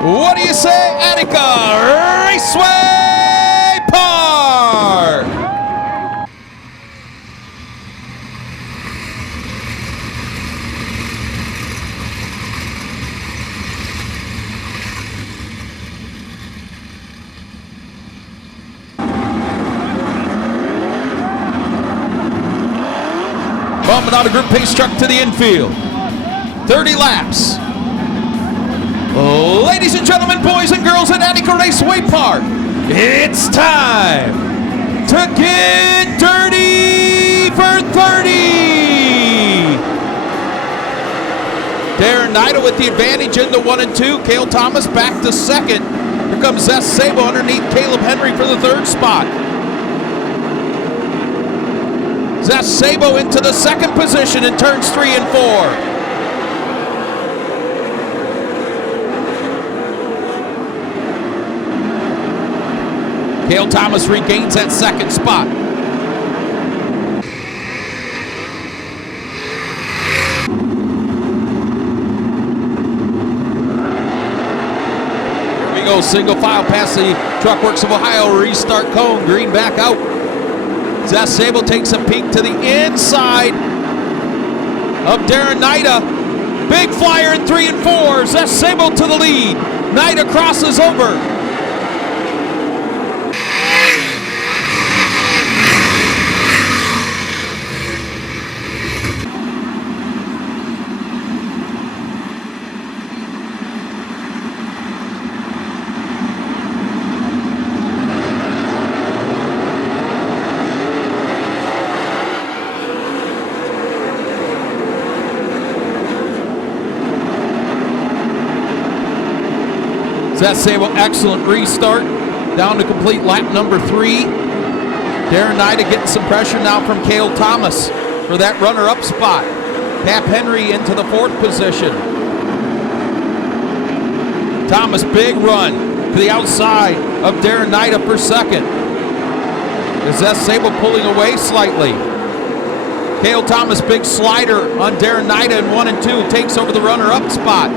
What do you say, Attica Raceway Park? Bumping out a group pace truck to the infield. 30 laps. Ladies and gentlemen, boys and girls at Attica Raceway Park, it's time to get dirty for 30. Darren Nida with the advantage into 1 and 2. Cale Thomas back to second. Here comes Zess Sabo underneath Caleb Henry for the third spot. Zess Sabo into the second position in turns 3 and 4. Cale Thomas regains that second spot. Here we go, single file past the Truck Works of Ohio, restart cone, green back out. Zess Sabo takes a peek to the inside of Darren Nida. Big flyer in 3 and 4. Zess Sabo to the lead. Nida crosses over. Zess Sabo, excellent restart. Down to complete lap number 3. Darren Nida getting some pressure now from Cale Thomas for that runner-up spot. Cap Henry into the 4th position. Thomas, big run to the outside of Darren Nida for second. Zess Sabo pulling away slightly. Cale Thomas, big slider on Darren Nida in 1 and 2, takes over the runner-up spot.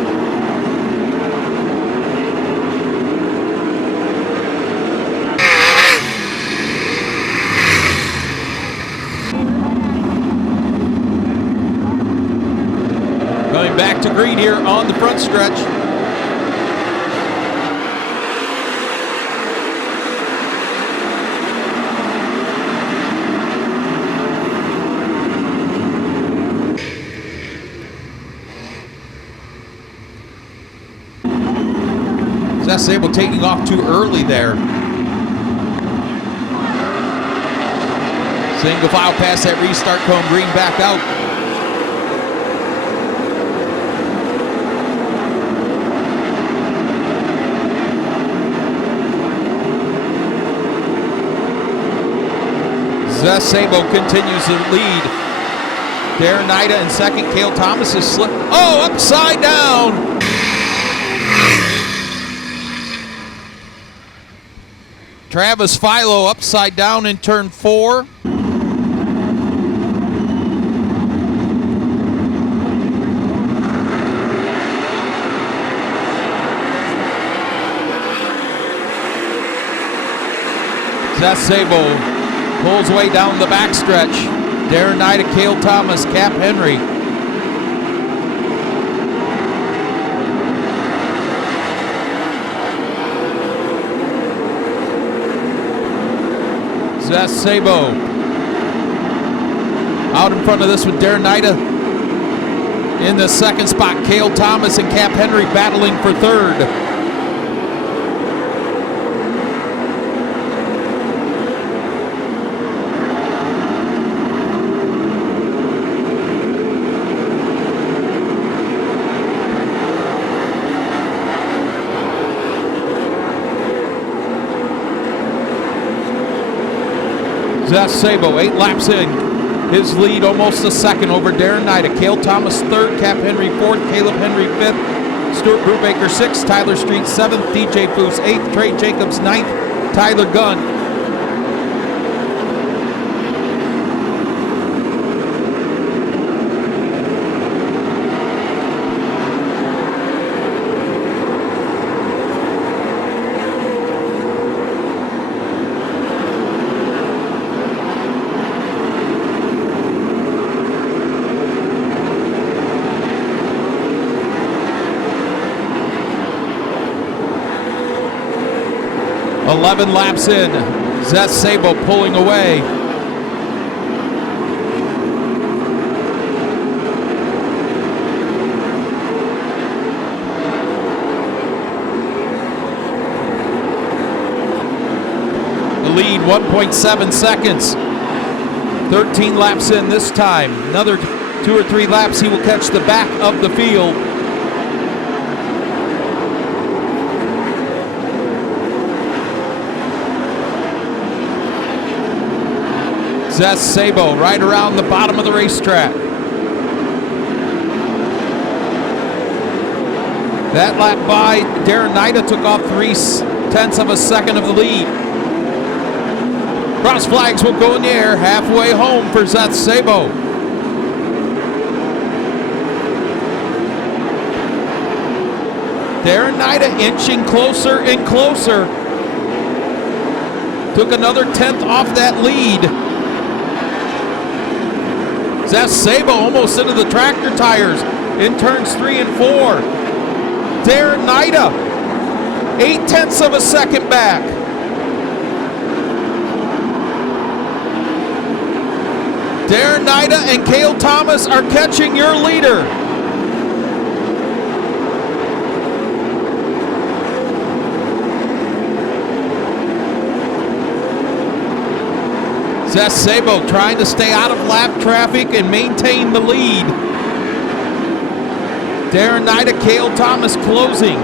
Coming back to green here on the front stretch. Zess Sabo taking off too early there. Single file past that restart cone, green back out. Zess Sabo continues to lead. Darren Nida in second. Cale Thomas is slipped. Oh, upside down. Travis Philo upside down in turn 4. Zess Sabo pulls way down the backstretch. Darren Nida, Cale Thomas, Cap Henry. Zess Sabo out in front of this with Darren Nida in the second spot. Cale Thomas and Cap Henry battling for third. Zess Sabo, 8 laps in. His lead almost a second over Darren Nida. Cale Thomas 3rd, Cap Henry 4th, Caleb Henry 5th, Stuart Brubaker 6th, Tyler Street 7th, DJ Foose 8th, Trey Jacobs 9th, Tyler Gunn. 11 laps in. Zeth Sabo pulling away. The lead, 1.7 seconds. 13 laps in this time. Another 2 or 3 laps, he will catch the back of the field. Zeth Sabo right around the bottom of the racetrack. That lap by, Darren Nida took off 0.3 of a second of the lead. Cross flags will go in the air halfway home for Zeth Sabo. Darren Nida inching closer and closer. Took another 10th off that lead. Zeth Sabo almost into the tractor tires in turns 3 and 4. Darren Nida, 0.8 of a second back. Darren Nida and Cale Thomas are catching your leader. Zeth Sabo trying to stay out of lap traffic and maintain the lead. Darren Nida, Cale Thomas closing,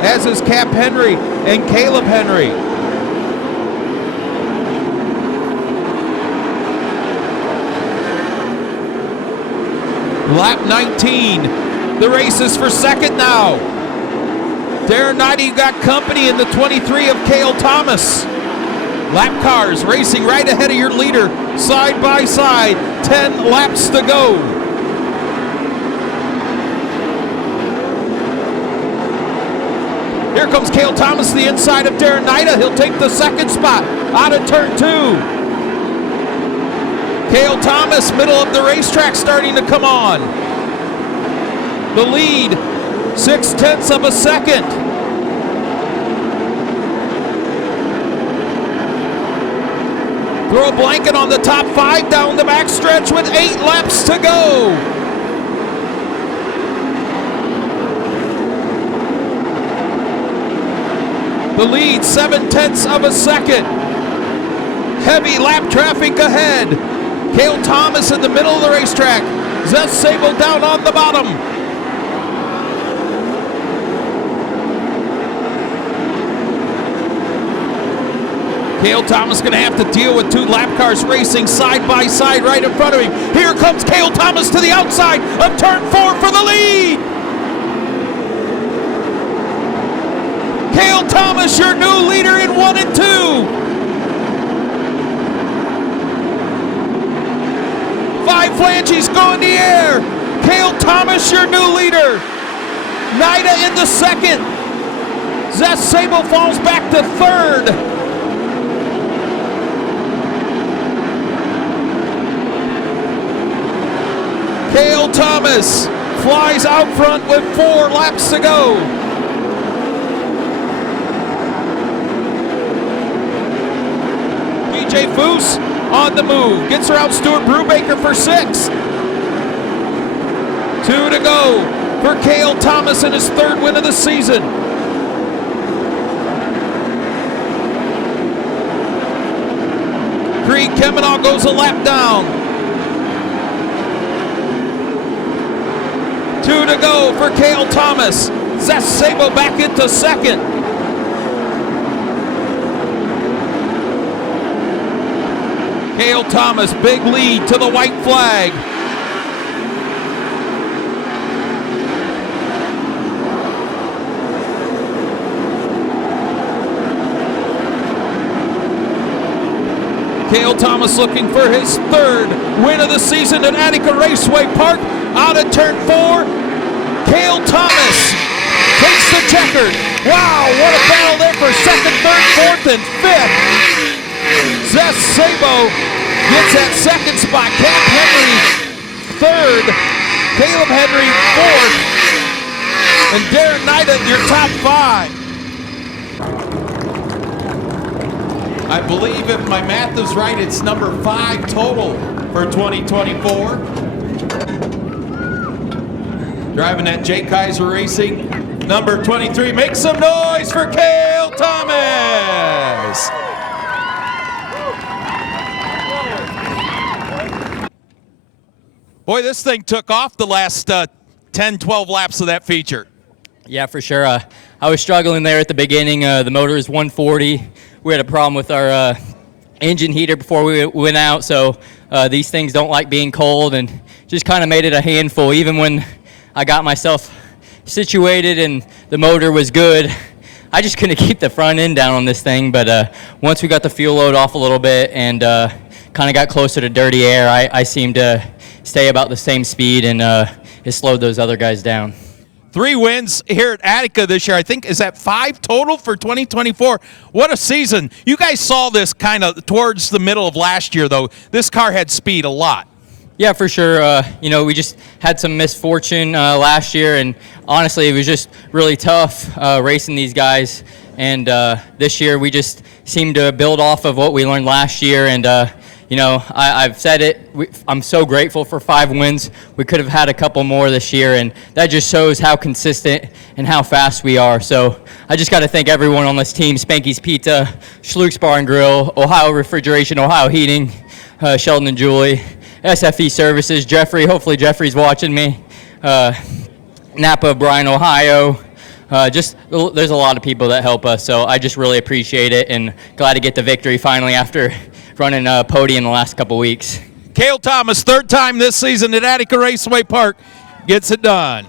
as is Cap Henry and Caleb Henry. Lap 19, the race is for second now. Darren Nida, you got company in the 23 of Cale Thomas. Lap cars racing right ahead of your leader, side by side, 10 laps to go. Here comes Cale Thomas to the inside of Darren Nida. He'll take the second spot out of turn 2. Cale Thomas, middle of the racetrack, starting to come on. The lead, 0.6 of a second. Throw a blanket on the top 5 down the backstretch with 8 laps to go. The lead, 0.7 of a second. Heavy lap traffic ahead. Cale Thomas in the middle of the racetrack. Zeth Sabo down on the bottom. Cale Thomas going to have to deal with 2 lap cars racing side by side right in front of him. Here comes Cale Thomas to the outside of turn 4 for the lead. Cale Thomas, your new leader in 1 and 2. 5 flanges go in the air. Cale Thomas, your new leader. Nida in the second. Zeth Sabo falls back to 3rd. Cale Thomas flies out front with 4 laps to go. PJ Foose on the move. Gets around Stuart Brubaker for 6. 2 to go for Cale Thomas in his 3rd win of the season. Creed Kemenah goes a lap down. 2 to go for Cale Thomas. Zeth Sabo back into 2nd. Cale Thomas, big lead to the white flag. Cale Thomas looking for his 3rd win of the season at Attica Raceway Park. Out of turn 4, Cale Thomas takes the checkered. Wow, what a battle there for 2nd, 3rd, 4th, and 5th. Zeth Sabo gets that 2nd spot. Cap Henry 3rd, Caleb Henry 4th, and Darren Nida your top 5. I believe if my math is right, it's number 5 total for 2024. Driving that Jake Kaiser Racing, number 23. Make some noise for Cale Thomas. Boy, this thing took off the last 10, 12 laps of that feature. Yeah, for sure. I was struggling there at the beginning. The motor is 140. We had a problem with our engine heater before we went out, so these things don't like being cold, and just kind of made it a handful. Even when I got myself situated and the motor was good, I just couldn't keep the front end down on this thing. But once we got the fuel load off a little bit and kind of got closer to dirty air, I seemed to stay about the same speed, and it slowed those other guys down. 3 wins here at Attica this year. I think, is that 5 total for 2024? What a season. You guys saw this kind of towards the middle of last year, though. This car had speed a lot. Yeah, for sure. We just had some misfortune last year, and honestly, it was just really tough racing these guys. And this year, we just seemed to build off of what we learned last year, and I've said it, I'm so grateful for 5 wins. We could have had a couple more this year, and that just shows how consistent and how fast we are. So I just got to thank everyone on this team: Spanky's Pizza, Schluch's Bar and Grill, Ohio Refrigeration, Ohio Heating, Sheldon and Julie, SFE Services, Jeffrey, hopefully Jeffrey's watching me, Napa, Bryan, Ohio. There's a lot of people that help us, so I just really appreciate it, and glad to get the victory finally after running a podium the last couple weeks. Cale Thomas, 3rd time this season at Attica Raceway Park, gets it done.